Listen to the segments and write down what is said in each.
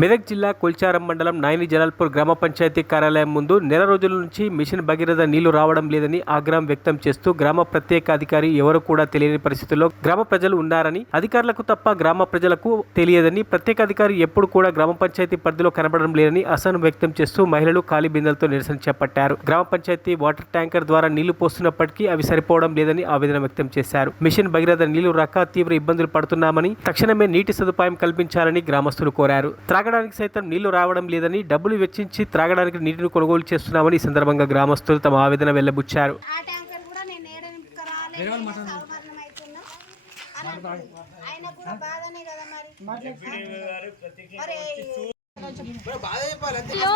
మెదక్ జిల్లా కొల్చారం మండలం నాయని జలాల్పూర్ గ్రామ పంచాయతీ కార్యాలయం ముందు నెల రోజుల నుంచి మిషన్ భగీరథ నీళ్లు రావడం లేదని ఆగ్రహం వ్యక్తం చేస్తూ గ్రామ ప్రత్యేక అధికారి ఎవరు కూడా తెలియని పరిస్థితుల్లో గ్రామ ప్రజలు ఉన్నారని, అధికారులకు తప్ప గ్రామ ప్రజలకు తెలియదని, ప్రత్యేక అధికారి ఎప్పుడు కూడా గ్రామ పంచాయతీ పరిధిలో కనబడడం లేదని అసహనం వ్యక్తం చేస్తూ మహిళలు ఖాళీ బిందెలతో నిరసన చేపట్టారు. గ్రామ పంచాయతీ వాటర్ ట్యాంకర్ ద్వారా నీళ్లు పోస్తున్నప్పటికీ అవి సరిపోవడం లేదని ఆవేదన వ్యక్తం చేశారు. మిషన్ భగీరథ నీళ్లు రాక తీవ్ర ఇబ్బందులు పడుతున్నామని, తక్షణమే నీటి సదుపాయం కల్పించాలని గ్రామస్తులు కోరారు. త్రాగడానికి సైతం నీళ్లు రావడం లేదని, డబ్బులు వెచ్చించి త్రాగడానికి నీటిని కొనుగోలు చేస్తున్నామని ఈ సందర్భంగా గ్రామస్తులు తమ ఆవేదన వెల్లబుచ్చారు.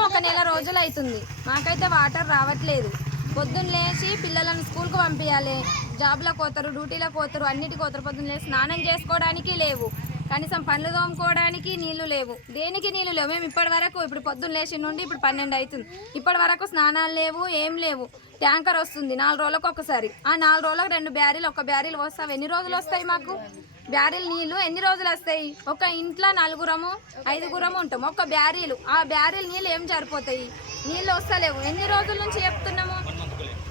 ఒక నెల రోజులు అవుతుంది, మాకైతే వాటర్ రావట్లేదు. పొద్దున్న లేచి పిల్లలను స్కూల్కి పంపించాలి, జాబ్లకు పోతారు, డ్యూటీలకు పోతారు, అన్నిటికి పోతారు. పొద్దున్న లేచి స్నానం చేసుకోవడానికి లేవు, కనీసం పనులు తోముకోవడానికి నీళ్లు లేవు, దేనికి నీళ్లు లేవు. మేము ఇప్పటి వరకు ఇప్పుడు పొద్దున్న లేచి నుండి ఇప్పుడు 12 అవుతుంది, ఇప్పటి వరకు స్నానాలు లేవు, ఏం లేవు. ట్యాంకర్ వస్తుంది 4 రోజులకు ఒకసారి, ఆ 4 రోజులకు 2 బ్యారీలు, ఒక బ్యారీలు వస్తాయి. ఎన్ని రోజులు వస్తాయి మాకు బ్యారీలు నీళ్లు? ఎన్ని రోజులు వస్తాయి? ఒక ఇంట్లో 4గురము 5గురము ఉంటాము, ఒక బ్యారీలు, ఆ బ్యారీలు నీళ్ళు ఏం సరిపోతాయి? నీళ్ళు వస్తలేవు. ఎన్ని రోజుల నుంచి చెప్తున్నాము?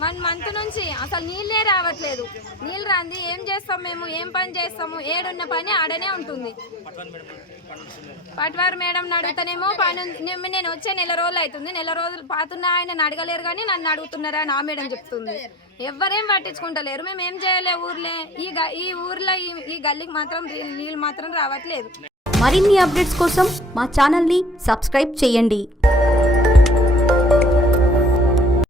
1 మంత్ నుంచి అసలు నీళ్ళే రావట్లేదు. నీళ్ళు రాంది ఏం చేస్తాం మేము? ఏం పని చేస్తాము? ఏడున్న పని ఆడనే ఉంటుంది. పట్వారు మేడం అడుగుతానేమో పని నేను వచ్చే నెల రోజులు అవుతుంది, నెల రోజులు పాతున్నా ఆయన అడగలేరు కానీ నన్ను అడుగుతున్నారా నా మేడం చెప్తుంది. ఎవ్వరేం పట్టించుకుంటలేరు. మేము ఏం చేయలే. ఊర్లే ఈ ఊర్లో ఈ గల్లీకి మాత్రం నీళ్ళు మాత్రం రావట్లేదు. మరిన్ని అప్డేట్స్ కోసం మా ఛానల్ని సబ్స్క్రైబ్ చేయండి.